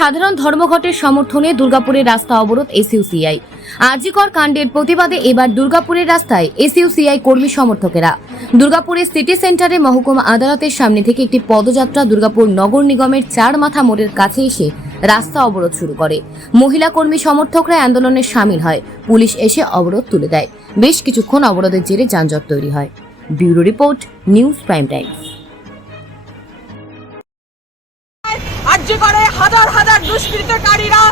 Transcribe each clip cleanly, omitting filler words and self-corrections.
সাধারণ ধর্মঘটের সমর্থনে দুর্গাপুরের রাস্তা অবরোধ এসইউসিআই। আরজিকর কাণ্ডের প্রতিবাদে এবার দুর্গাপুরের রাস্তায় এসইউসিআই কর্মী সমর্থকেরা। দুর্গাপুরের সিটি সেন্টারে মহকুমা আদালতের সামনে থেকে একটি পদযাত্রা দুর্গাপুর নগর নিগমের 4 মাথা মোড়ের কাছে এসে রাস্তা অবরোধ শুরু করে। মহিলা কর্মী সমর্থকরা আন্দোলনে সামিল হয়। পুলিশ এসে অবরোধ তুলে দেয়। বেশ কিছুক্ষণ অবরোধের জেরে যানজট তৈরি হয়। Bureau report, news prime times. আরজিকরে হাজার হাজার দুষ্কৃতকারীরা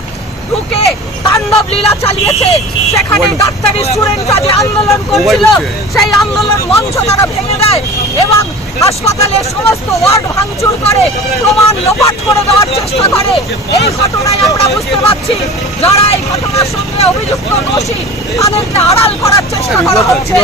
ঢুকে তাণ্ডব লীলা চালিয়েছে। সেখানে ডাক্তারি স্টুডেন্টরা যে আন্দোলন করছিল সেই আন্দোলন মঞ্চ তারা ভেঙে দেয় এবং হাসপাতালের সমস্ত ওয়ার্ড ভাঙচুর করে, প্রমাণ লোপাট করে দেওয়ার চেষ্টা করে। এই ঘটনায় আমরা বুঝতে পারছি যারা এই ঘটনার সঙ্গে অভিযুক্ত দোষী তাদেরকে আড়াল করার চেষ্টা করা হচ্ছে।